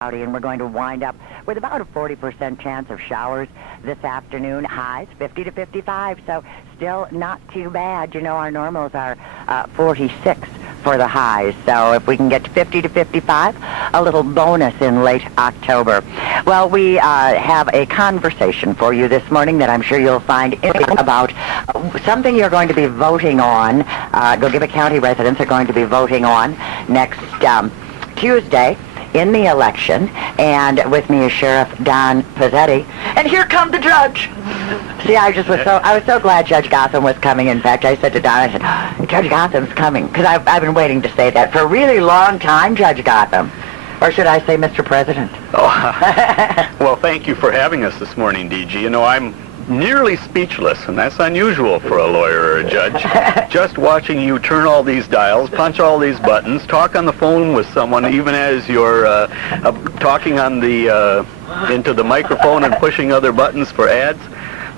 Cloudy, and we're going to wind up with about a 40% chance of showers this afternoon. Highs 50 to 55, so still not too bad. You know, our normals are 46 for the highs, so if we can get to 50 to 55, a little bonus in late October. Well, we have a conversation for you this morning that I'm sure you'll find interesting about something you're going to be voting on. Gilgiva County residents are going to be voting on next Tuesday in the election, and with me is Sheriff Donald Pezzetti, and here comes the judge. See, I was so glad Judge Gotham was coming. In fact, I said to Don, I said, oh, Judge Gotham's coming, because I've been waiting to say that for a really long time, Judge Gotham. Or should I say Mr. President? Oh, well, thank you for having us this morning, Dee Gee. You know, I'm nearly speechless, and that's unusual for a lawyer or a judge. Just watching you turn all these dials, punch all these buttons, talk on the phone with someone, even as you're talking on the into the microphone and pushing other buttons for ads.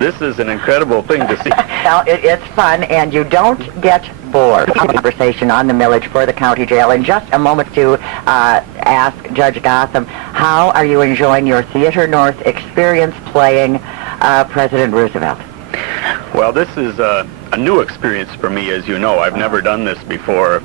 This is an incredible thing to see. Well, it's fun, and you don't get bored. Conversation on the millage for the county jail. In just a moment to ask Judge Gotham, how are you enjoying your Theater North experience playing President Roosevelt? Well, this is a new experience for me, as you know. I've never done this before,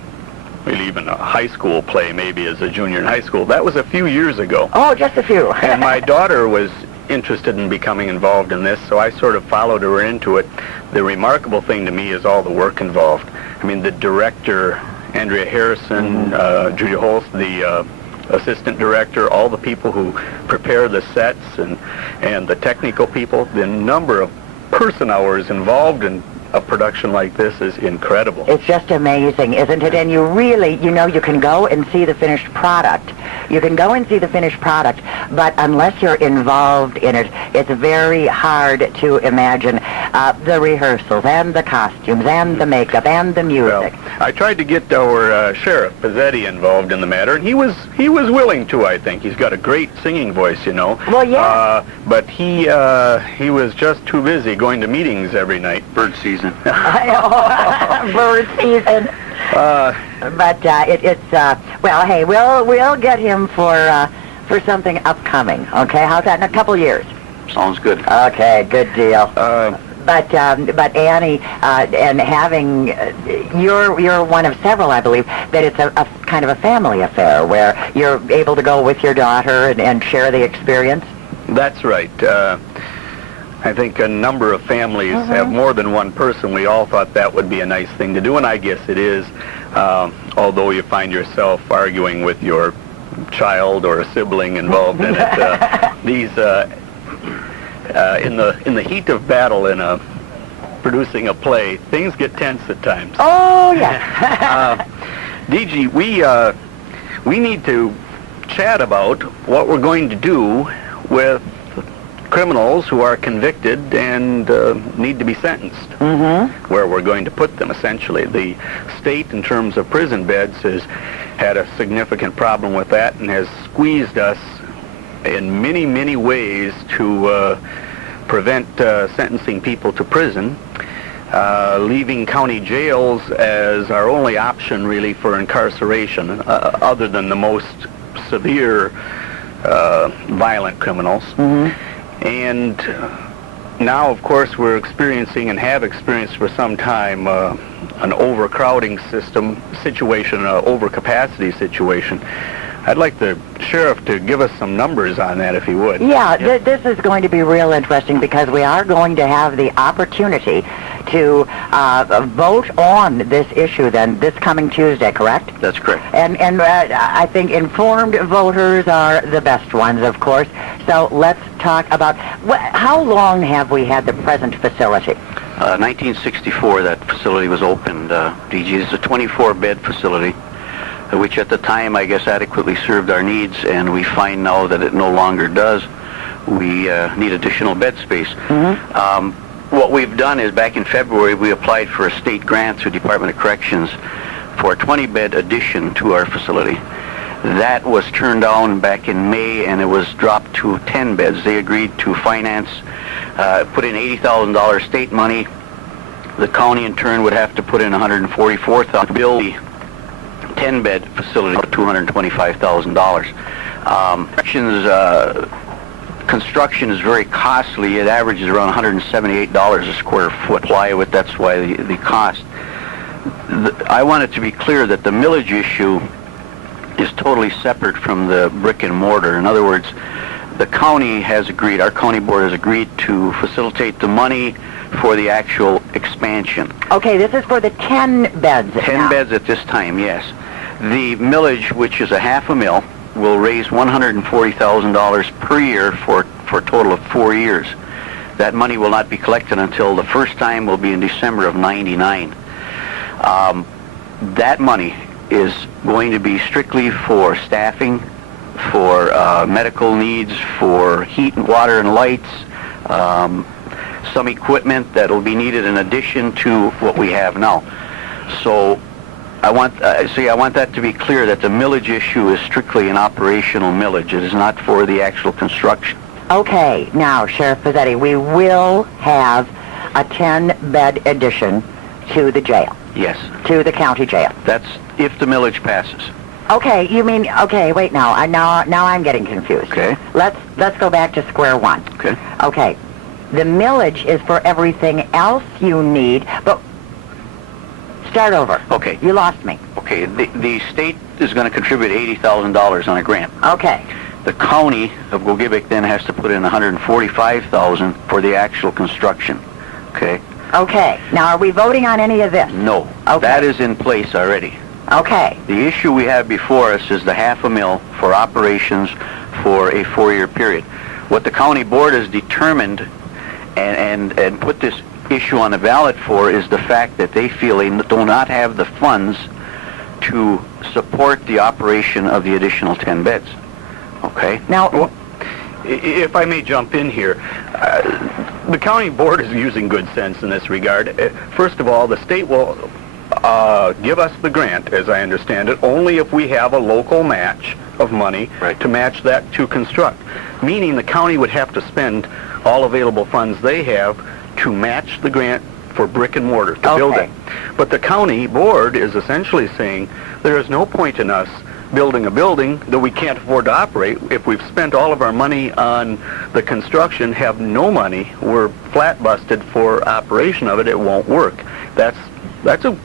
really even a high school play, maybe as a junior in high school. That was a few years ago. Oh, just a few. And my daughter was interested in becoming involved in this, so I sort of followed her into it. The remarkable thing to me is all the work involved. I mean, the director, Andrea Harrison, Julia Holst, the assistant director, all the people who prepare the sets and the technical people, the number of person hours involved in a production like this is incredible. It's just amazing, isn't it? And you really, you know, you can go and see the finished product. You can go and see the finished product, but unless you're involved in it, it's very hard to imagine the rehearsals and the costumes and the makeup and the music. Well, I tried to get our Sheriff Pezzetti involved in the matter, and he was willing to, I think. He's got a great singing voice, you know. Well, yeah. But he was just too busy going to meetings every night. Bird season. Bird season. But it's well, hey, we'll get him for something upcoming. Okay, how's that in a couple years? Sounds good. Okay, good deal. But Annie, and having you're one of several, I believe, that it's a kind of a family affair where you're able to go with your daughter and share the experience. That's right. I think a number of families have more than one person. We all thought that would be a nice thing to do, and I guess it is. Although you find yourself arguing with your child or a sibling involved in it, these in the heat of battle in producing a play, things get tense at times. Oh yeah. Dee Gee, we need to chat about what we're going to do with criminals who are convicted and need to be sentenced, where we're going to put them, essentially. The state, in terms of prison beds, has had a significant problem with that and has squeezed us in many, many ways to prevent sentencing people to prison, leaving county jails as our only option, really, for incarceration, other than the most severe violent criminals. And now, of course, we're experiencing and have experienced for some time an overcrowding situation, an overcapacity situation. I'd like the sheriff to give us some numbers on that, if he would. Yeah, this is going to be real interesting because we are going to have the opportunity to vote on this issue then this coming Tuesday, correct? That's correct. And I think informed voters are the best ones, of course. So let's talk about how long have we had the present facility? 1964, that facility was opened. Dee Gee, it's a 24-bed facility, which at the time, I guess, adequately served our needs, and we find now that it no longer does. We need additional bed space. What we've done is, back in February, we applied for a state grant through Department of Corrections for a 20-bed addition to our facility. That was turned down back in May, and it was dropped to 10 beds. They agreed to finance, put in $80,000 state money. The county, in turn, would have to put in $144,000 to build the 10-bed facility, $225,000. Construction is very costly. It averages around $178 a square foot. Plywood, that's why the cost. I want it to be clear that the millage issue is totally separate from the brick and mortar. In other words, the county has agreed, our county board has agreed to facilitate the money for the actual expansion. Okay, this is for the 10 beds 10 now. beds at this time, yes. The millage, which is a half a mil, will raise $140,000 per year for a total of 4 years. That money will not be collected until the first time will be in December of '99. That money is going to be strictly for staffing, for medical needs, for heat and water and lights, some equipment that will be needed in addition to what we have now. So I want that to be clear, that the millage issue is strictly an operational millage. It is not for the actual construction. Okay, now, Sheriff Pezzetti, we will have a 10-bed addition to the jail. Yes. To the county jail. That's if the millage passes. Okay, you mean, okay, wait now. Now I'm getting confused. Okay. Let's go back to square one. Okay. Okay. The millage is for everything else you need, but start over. Okay. You lost me. Okay, the state is going to contribute $80,000 on a grant. Okay. The county of Gogebic then has to put in $145,000 for the actual construction. Okay? Okay. Now, are we voting on any of this? No. Okay. That is in place already. Okay. The issue we have before us is the half a mil for operations for a 4-year period. What the county board has determined and put this issue on the ballot for is the fact that they feel they do not have the funds to support the operation of the additional 10 beds. Okay? Now, Well, if I may jump in here, the county board is using good sense in this regard. First of all, the state will give us the grant, as I understand it, only if we have a local match of money to match that to construct, meaning the county would have to spend all available funds they have to match the grant for brick and mortar to build it. But the county board is essentially saying there is no point in us building a building that we can't afford to operate. If we've spent all of our money on the construction, have no money, we're flat busted for operation of it, it won't work. That's a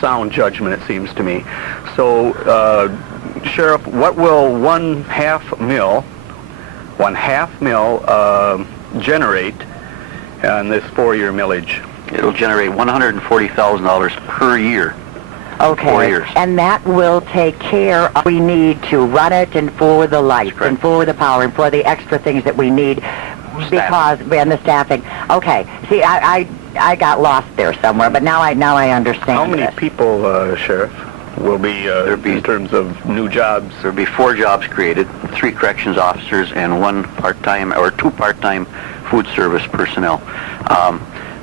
sound judgment, it seems to me. So, Sheriff, what will one half mil generate on this 4-year millage? It'll generate $140,000 per year. okay. 4 years. And that will take care of what we need to run it and for the lights and for the power and for the extra things that we need and the staffing. Okay. See, I got lost there somewhere, but now I understand. How many this. people, Sheriff, will be, in terms of new jobs? There'll be 4 jobs created, 3 corrections officers and 1 part-time or 2 part-time food service personnel.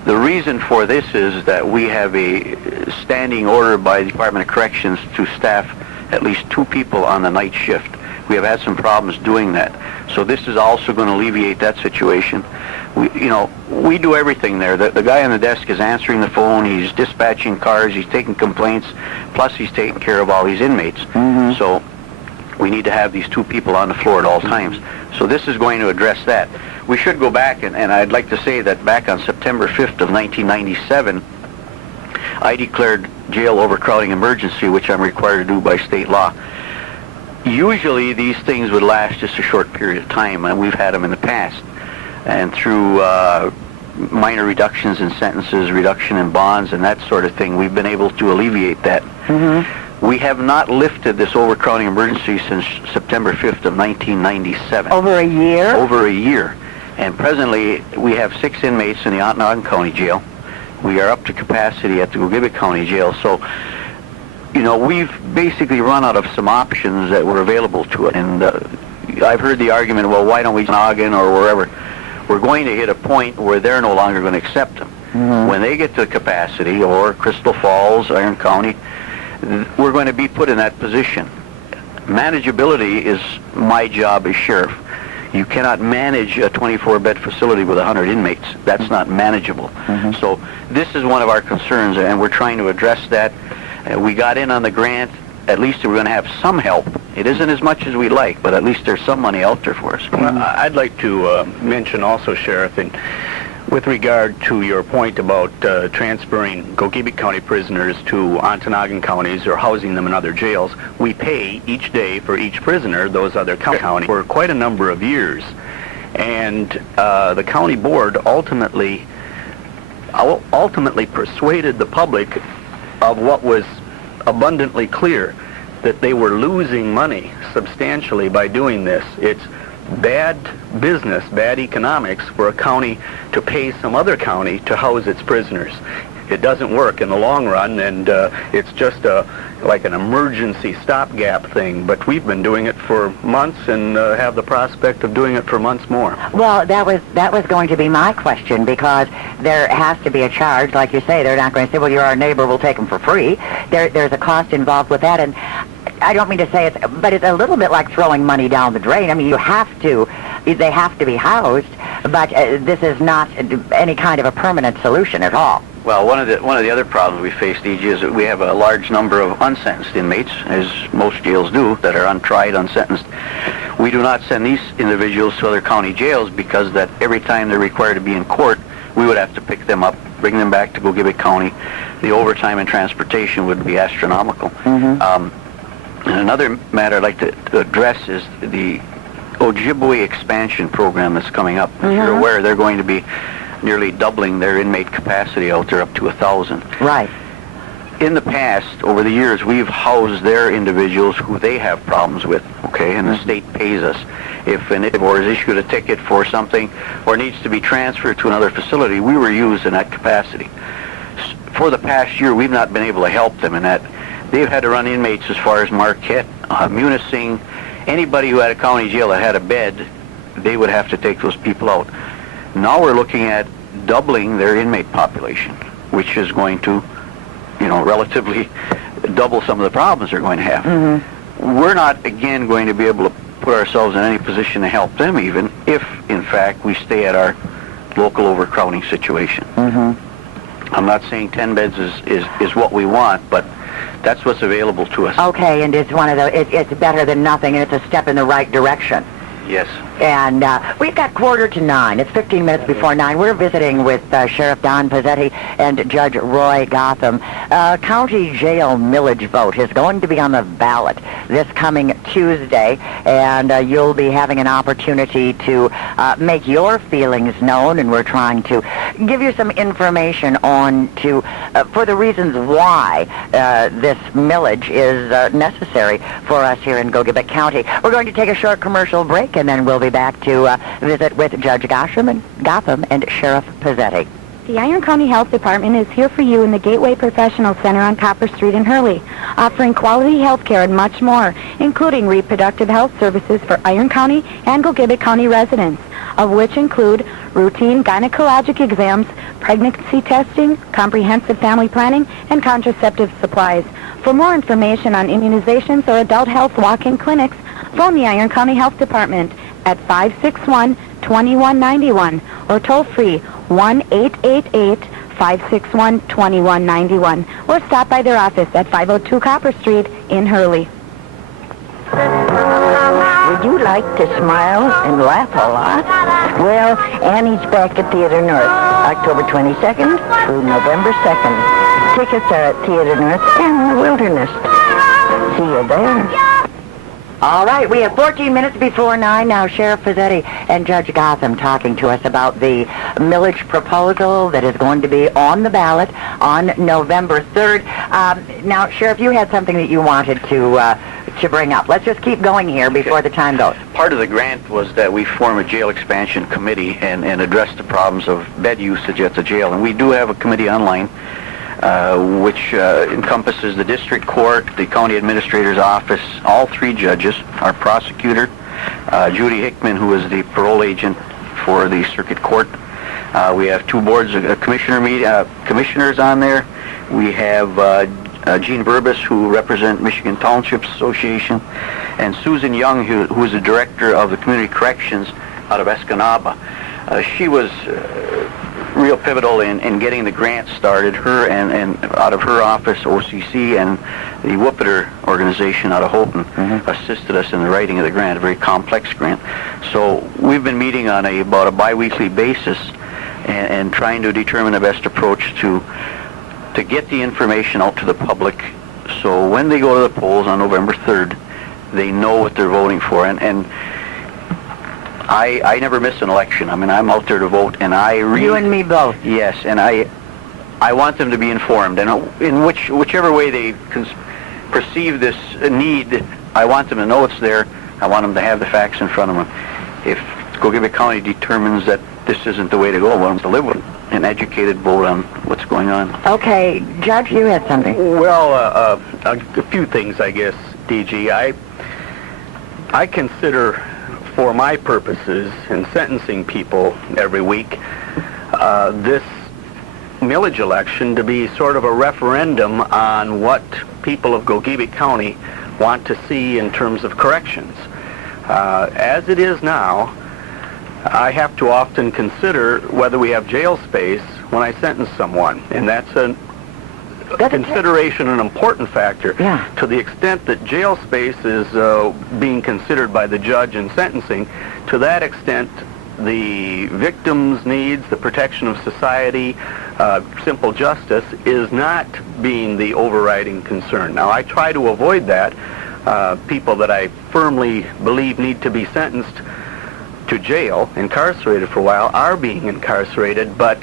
The reason for this is that we have a standing order by the Department of Corrections to staff at least 2 people on the night shift. We have had some problems doing that. So this is also going to alleviate that situation. We do everything there. The guy on the desk is answering the phone, he's dispatching cars, he's taking complaints, plus he's taking care of all these inmates. Mm-hmm. So we need to have these 2 people on the floor at all times. So this is going to address that. We should go back, and I'd like to say that back on September 5th of 1997, I declared jail overcrowding emergency, which I'm required to do by state law. Usually these things would last just a short period of time, and we've had them in the past. And through minor reductions in sentences, reduction in bonds, and that sort of thing, we've been able to alleviate that. Mm-hmm. We have not lifted this overcrowding emergency since September 5th of 1997. Over a year? Over a year. And presently, we have 6 inmates in the Ontonagon County Jail. We are up to capacity at the Gogebic County Jail. So, we've basically run out of some options that were available to it. And I've heard the argument, well, why don't we Ontonagon or wherever? We're going to hit a point where they're no longer going to accept them. Mm-hmm. When they get to capacity, or Crystal Falls, Iron County, we're going to be put in that position. Manageability is my job as sheriff. You cannot manage a 24-bed facility with 100 inmates. That's not manageable. Mm-hmm. So this is one of our concerns, and we're trying to address that. We got in on the grant, at least we're going to have some help. It isn't as much as we like, but at least there's some money out there for us. Well, I'd like to mention also, Sheriff, and with regard to your point about transferring Gogebic County prisoners to Ontonagon counties or housing them in other jails, we pay each day for each prisoner those other counties for quite a number of years. And the county board ultimately persuaded the public of what was abundantly clear, that they were losing money substantially by doing this. It's bad business, bad economics for a county to pay some other county to house its prisoners. It doesn't work in the long run, and it's just like an emergency stopgap thing. But we've been doing it for months and have the prospect of doing it for months more. Well, that was going to be my question, because there has to be a charge. Like you say, they're not going to say, well, you're our neighbor, we'll take them for free. There's a cost involved with that, and I don't mean to say but it's a little bit like throwing money down the drain. I mean, they have to be housed, but this is not any kind of a permanent solution at all. Well, one of the other problems we face, DG, is that we have a large number of unsentenced inmates, as most jails do, that are untried, unsentenced. We do not send these individuals to other county jails, because that every time they're required to be in court, we would have to pick them up, bring them back to Gogebic County. The overtime and transportation would be astronomical. And another matter I'd like to address is the Ojibwe expansion program that's coming up. As you're aware, they're going to be nearly doubling their inmate capacity out there, up to 1,000. Right. In the past, over the years, we've housed their individuals who they have problems with, okay, and the state pays us. If an or is issued a ticket for something or needs to be transferred to another facility, we were used in that capacity. For the past year, we've not been able to help them in that. They've had to run inmates as far as Marquette, Munising. Anybody who had a county jail that had a bed, they would have to take those people out. Now we're looking at doubling their inmate population, which is going to, relatively double some of the problems they're going to have. We're not, again, going to be able to put ourselves in any position to help them, even if, in fact, we stay at our local overcrowding situation. I'm not saying 10 beds is what we want, but that's what's available to us. Okay, and it's one of it's better than nothing, and it's a step in the right direction. Yes. And we've got 8:45. It's 15 minutes before 9. We're visiting with Sheriff Don Pezzetti and Judge Roy Gotham. County jail millage vote is going to be on the ballot this coming Tuesday, and you'll be having an opportunity to make your feelings known, and we're trying to give you some information for the reasons why this millage is necessary for us here in Gogebic County. We're going to take a short commercial break, and then we'll be back to visit with Judge Gotham and Sheriff Pezzetti. The Iron County Health Department is here for you in the Gateway Professional Center on Copper Street in Hurley, offering quality health care and much more, including reproductive health services for Iron County and Gogebic County residents, of which include routine gynecologic exams, pregnancy testing, comprehensive family planning, and contraceptive supplies. For more information on immunizations or adult health walk-in clinics, phone the Iron County Health Department at 561-2191 or toll free 1-888-561-2191 or stop by their office at 502 Copper Street in Hurley. Would you like to smile and laugh a lot? Well, Annie's back at Theater North, October 22nd through November 2nd. Tickets are at Theater North and the Wilderness. See you there. All right, we have 14 minutes before 9 now. Sheriff Pezzetti and Judge Gotham talking to us about the millage proposal that is going to be on the ballot on November 3rd. Now, Sheriff, you had something that you wanted to bring up. Let's just keep going here before the time goes. Part of the grant was that we form a jail expansion committee and address the problems of bed usage at the jail. And we do have a committee online which encompasses the district court, the county administrator's office, all three judges, our prosecutor, Judy Hickman, who is the parole agent for the circuit court. We have two boards of commissioners on there. We have Gene Burbis, who represent Michigan Townships Association, and Susan Young, who is the director of the community corrections out of Escanaba. She was real pivotal in getting the grant started. Her and out of her office, OCC, and the Whoopiter organization out of Houghton assisted us in the writing of the grant, a very complex grant. So we've been meeting on about a bi-weekly basis and trying to determine the best approach to get the information out to the public, so when they go to the polls on November 3rd, they know what they're voting for. And I never miss an election. I mean, I'm out there to vote, and You and me both. Yes, and I want them to be informed, and in whichever way they perceive this need, I want them to know it's there. I want them to have the facts in front of them. If Gogebic County determines that this isn't the way to go, I want them to live with an educated vote on what's going on. Okay, Judge, you had something. Well, a few things, I guess, DG. I consider, for my purposes in sentencing people every week, this millage election to be sort of a referendum on what people of Gogebic County want to see in terms of corrections. As it is now, I have to often consider whether we have jail space when I sentence someone, and that's a consideration, an important factor. Yeah. To the extent that jail space is being considered by the judge in sentencing, to that extent the victim's needs, the protection of society, simple justice is not being the overriding concern. Now, I try to avoid that. People that I firmly believe need to be sentenced to jail, incarcerated for a while, are being incarcerated, but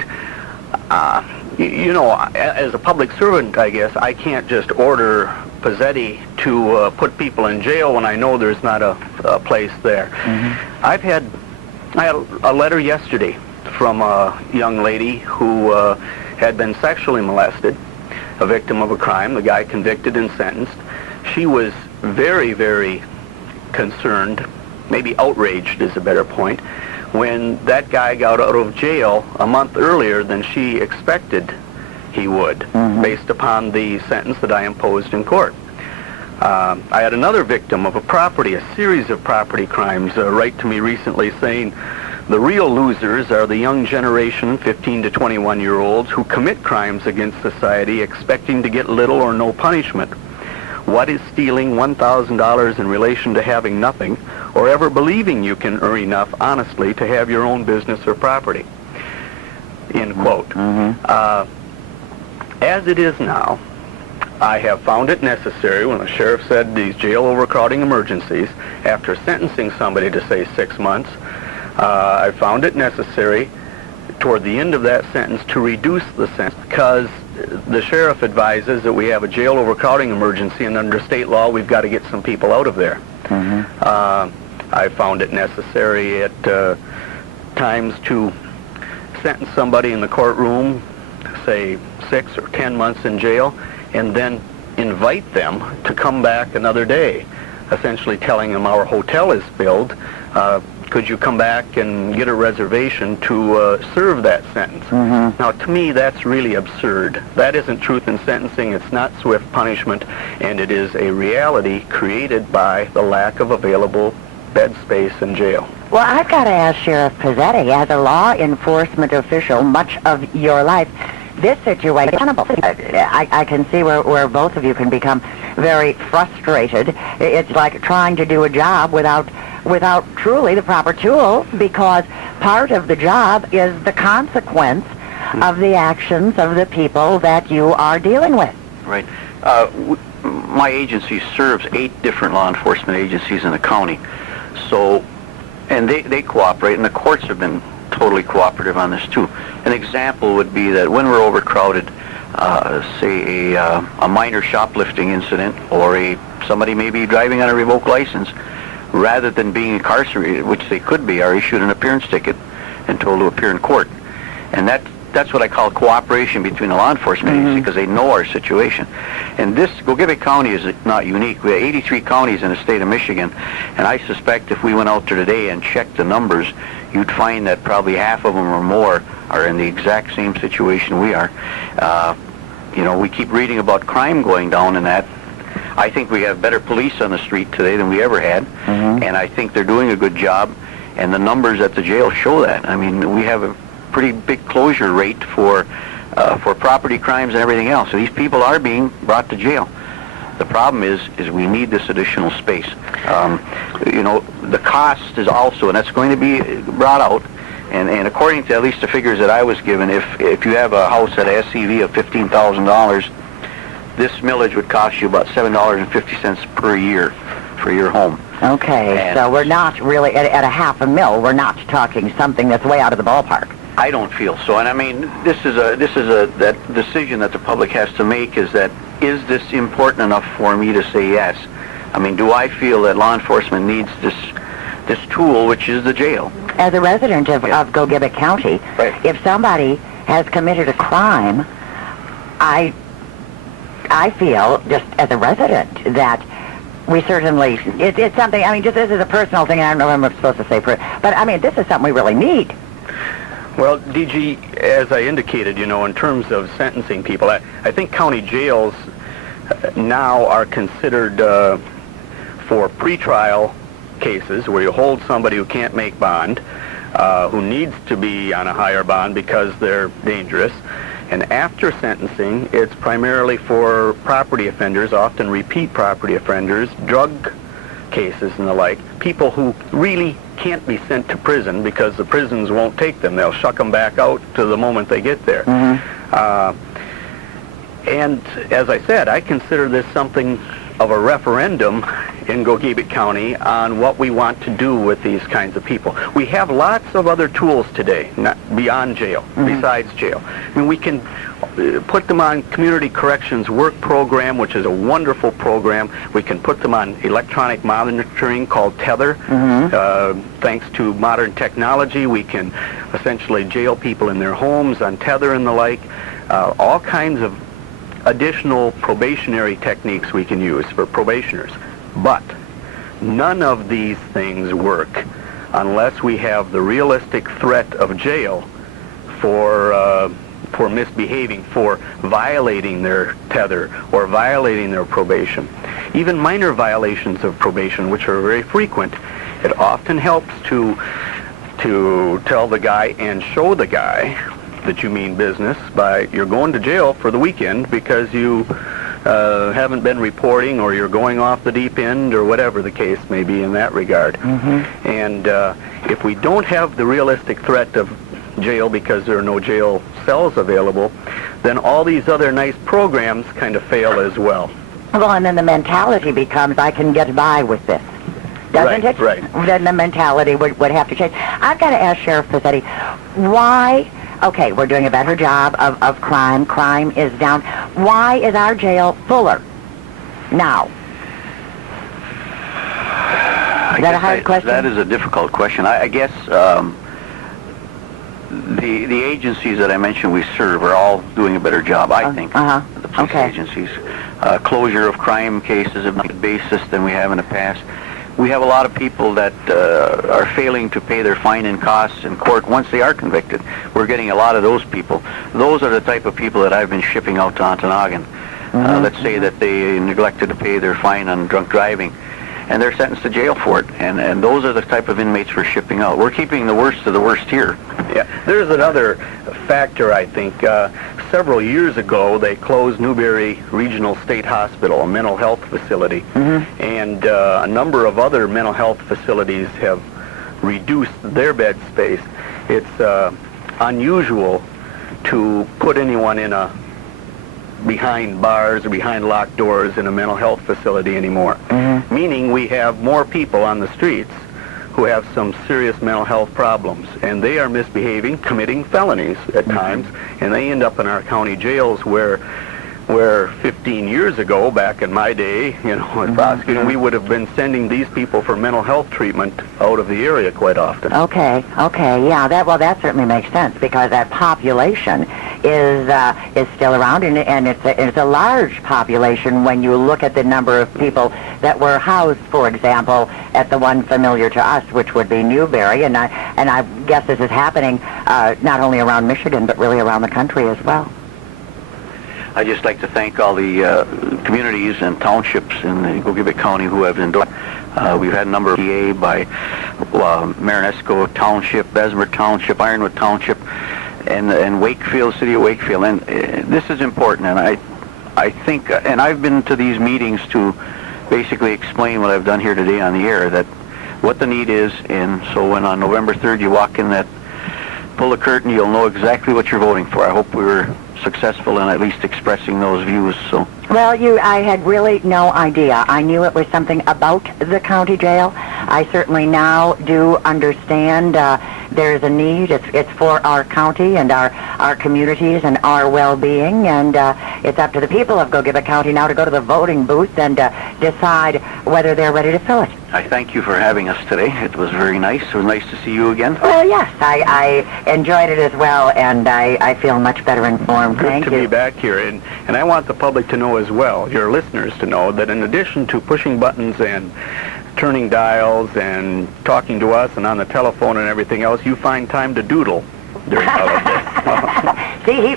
you know, as a public servant, I guess, I can't just order Pezzetti to put people in jail when I know there's not a place there. I had a letter yesterday from a young lady who had been sexually molested, a victim of a crime, the guy convicted and sentenced. She was very, very concerned, maybe outraged is a better point, when that guy got out of jail a month earlier than she expected he would, based upon the sentence that I imposed in court. I had another victim of a series of property crimes, write to me recently saying, the real losers are the young generation, 15 to 21-year-olds, who commit crimes against society expecting to get little or no punishment. What is stealing $1,000 in relation to having nothing, or ever believing you can earn enough honestly to have your own business or property? End quote. As it is now, I have found it necessary, when the sheriff said these jail overcrowding emergencies, after sentencing somebody to, say, 6 months, I found it necessary toward the end of that sentence to reduce the sentence, because the sheriff advises that we have a jail overcrowding emergency, and under state law we've got to get some people out of there. I found it necessary at times to sentence somebody in the courtroom, say 6 or 10 months in jail, and then invite them to come back another day, essentially telling them our hotel is filled. Could you come back and get a reservation to serve that sentence? Now, to me, that's really absurd. That isn't truth in sentencing. It's not swift punishment, and it is a reality created by the lack of available bed space in jail. Well, I've got to ask Sheriff Pezzetti, as a law enforcement official much of your life, this situation, I can see where both of you can become very frustrated. It's like trying to do a job without truly the proper tools, because part of the job is the consequence of the actions of the people that you are dealing with. Right. My agency serves 8 different law enforcement agencies in the county. So, and they cooperate, and the courts have been totally cooperative on this too. An example would be that when we're overcrowded, say a minor shoplifting incident, or somebody may be driving on a revoked license, rather than being incarcerated, which they could be, are issued an appearance ticket and told to appear in court. And that's what I call cooperation between the law enforcement agency, because they know our situation. And this, Gogebic County is not unique. We have 83 counties in the state of Michigan, and I suspect if we went out there today and checked the numbers, you'd find that probably half of them or more are in the exact same situation we are. You know, we keep reading about crime going down, and that I think we have better police on the street today than we ever had, and I think they're doing a good job, and the numbers at the jail show that. I mean, we have pretty big closure rate for property crimes and everything else. So these people are being brought to jail. The problem is we need this additional space. You know, the cost is also, and that's going to be brought out. And according to at least the figures that I was given, if you have a house at an SCV of $15,000, this millage would cost you about $7.50 per year for your home. Okay, And so we're not really, at a half a mil, we're not talking something that's way out of the ballpark. I don't feel so, and I mean, this is that decision that the public has to make, is this important enough for me to say yes? I mean, do I feel that law enforcement needs this tool, which is the jail? As a resident of Gogebic County, Right. if somebody has committed a crime, I feel, just as a resident, that we certainly, it's something, I mean, just this is a personal thing, I don't know what I'm supposed to say, but I mean, this is something we really need. Well, DG, as I indicated, you know, in terms of sentencing people, I think county jails now are considered for pretrial cases where you hold somebody who can't make bond, who needs to be on a higher bond because they're dangerous. And after sentencing, it's primarily for property offenders, often repeat property offenders, drug cases and the like, people who really can't be sent to prison because the prisons won't take them. They'll shuck them back out to the moment they get there. And as I said, I consider this something of a referendum in Gogebic County on what we want to do with these kinds of people. We have lots of other tools today, not beyond jail, besides jail. I mean, we can put them on Community Corrections Work Program, which is a wonderful program. We can put them on electronic monitoring called Tether. Thanks to modern technology, we can essentially jail people in their homes on Tether and the like. All kinds of additional probationary techniques we can use for probationers. But none of these things work unless we have the realistic threat of jail for misbehaving, for violating their tether or violating their probation. Even minor violations of probation, which are very frequent, it often helps to tell the guy and show the guy that you mean business by, you're going to jail for the weekend because you haven't been reporting, or you're going off the deep end, or whatever the case may be in that regard. And if we don't have the realistic threat of jail because there are no jail cells available, then all these other nice programs kind of fail as well. Well, and then the mentality becomes, I can get by with this. Doesn't it? Right. Then the mentality would have to change. I've got to ask Sheriff Pezzetti, why, okay, we're doing a better job of crime. Crime is down. Why is our jail fuller now? Is that a hard question? That is a difficult question. I guess the agencies that I mentioned we serve are all doing a better job, I think. The police agencies. Closure of crime cases have been a basis than we have in the past. We have a lot of people that are failing to pay their fine and costs in court once they are convicted. We're getting a lot of those people. Those are the type of people that I've been shipping out to Ontonagon. Let's say that they neglected to pay their fine on drunk driving, and they're sentenced to jail for it. And those are the type of inmates we're shipping out. We're keeping the worst of the worst here. Yeah, there's another factor, I think. Several years ago, they closed Newberry Regional State Hospital, a mental health facility, and a number of other mental health facilities have reduced their bed space. It's unusual to put anyone in behind bars or behind locked doors in a mental health facility anymore, meaning we have more people on the streets who have some serious mental health problems, and they are misbehaving, committing felonies at times, and they end up in our county jails where 15 years ago, back in my day, you know, as prosecuting, we would have been sending these people for mental health treatment out of the area quite often. Okay, yeah, that certainly makes sense, because that population is still around, and it's a large population when you look at the number of people that were housed, for example, at the one familiar to us, which would be Newberry, and I guess this is happening not only around Michigan, but really around the country as well. I'd just like to thank all the communities and townships in the Gogebic County who have endorsed. We've had a number of PA by Marinesco Township, Bessemer Township, Ironwood Township, and Wakefield, City of Wakefield. And this is important, and I think, and I've been to these meetings to basically explain what I've done here today on the air, that what the need is, and so when on November 3rd you walk in that, pull the curtain, you'll know exactly what you're voting for. I hope we were successful in at least expressing those views. So. Well, I had really no idea. I knew it was something about the county jail. I certainly now do understand there's a need. It's for our county and our communities and our well-being, and it's up to the people of Gogiba County now to go to the voting booth and decide whether they're ready to fill it. I thank you for having us today. It was very nice. It was nice to see you again. Well, yes, I enjoyed it as well, and I feel much better informed. Good Thank to you. be back here, and I want the public to know as well, your listeners to know, that in addition to pushing buttons and turning dials and talking to us and on the telephone and everything else, you find time to doodle during all of this. See,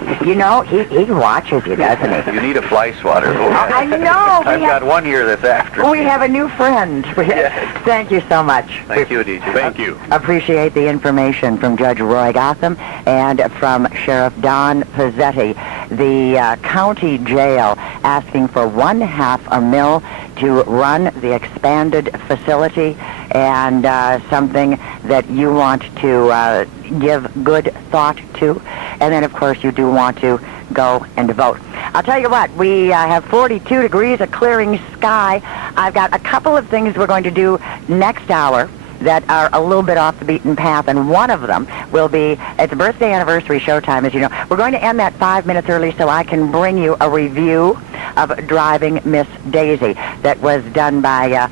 he watches you, doesn't he? You need a fly swatter. I know. I've got one here that's after We me. have a new friend. Yes. Thank you so much. Thank you, DJ. Thank you. Appreciate the information from Judge Roy Gotham and from Sheriff Donald Pezzetti. The county jail asking for $1.5 million to run the expanded facility, and something that you want to give good thought to. And then, of course, you do want to go and vote. I'll tell you what, we have 42 degrees, a clearing sky. I've got a couple of things we're going to do next hour that are a little bit off the beaten path, and one of them will be, it's a birthday anniversary showtime, as you know. We're going to end that 5 minutes early so I can bring you a review of Driving Miss Daisy that was done by